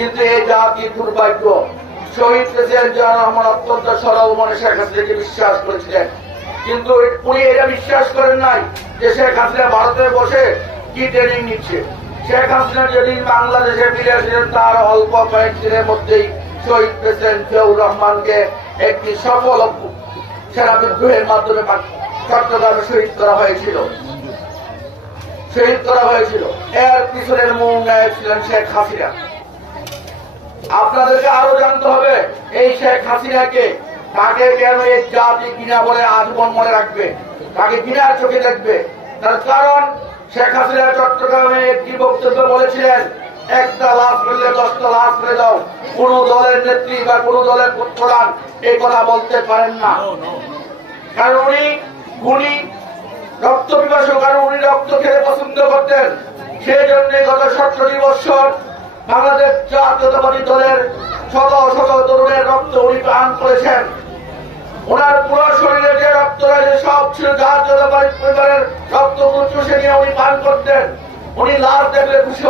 কিন্তু এই জাতির দুর্ভাগ্য, শহীদ প্রেসিডেন্ট জিয়াউর রহমান অত্যন্ত সরল মনে শেখ হাসিনাকে বিশ্বাস করেছিলেন, কিন্তু উনি এটা বিশ্বাস করেন নাই যে শেখ হাসিনা ভারতে বসে কি ট্রেনিং নিচ্ছে। শেখ হাসিনা যেদিন বাংলাদেশে ফিরে এসেছেন তার অল্প কয়েকদিনের মধ্যেই শহীদ প্রেসিডেন্ট জিয়াউর রহমানকে একটি সফল সেনা বিদ্রোহের মাধ্যমে চট্টগ্রামে শহীদ করা হয়েছিল। এর পিছনের মূল নায়ক ছিলেন শেখ হাসিনা। আপনাদেরকে আরো জানতে হবে এই শেখ হাসিনাকে, তাকে কেন এই জাতি কিনা বলে আজীবন মনে রাখবে, তাকে কিনার চোখে দেখবে। তার কারণ শেখ হাসিনা চট্টগ্রামে একটি বক্তব্য বলেছিলেন, একটা লাশ ফেললে 10টা লাশ ফেলে দাও। কোন দলের নেত্রী বা কোন দলের প্রধান এই কথা বলতে পারেন না, কারণ উনি রক্ত পিপাসু, কারণ উনি রক্ত খেতে পছন্দ করতেন। সেই জন্য গত 17 বছর বাংলাদেশ জাতীয়তাবাদী দলের শত শত তরুণের রক্ত উনি পান করেছেন। ওনার পুরো শরীরে যে রক্ত রয়েছে সব ছিল জাতীয়তাবাদী পরিবারের রক্ত চুষে নিয়ে উনি পান করতেন। উনি লাশ দেখলে খুশি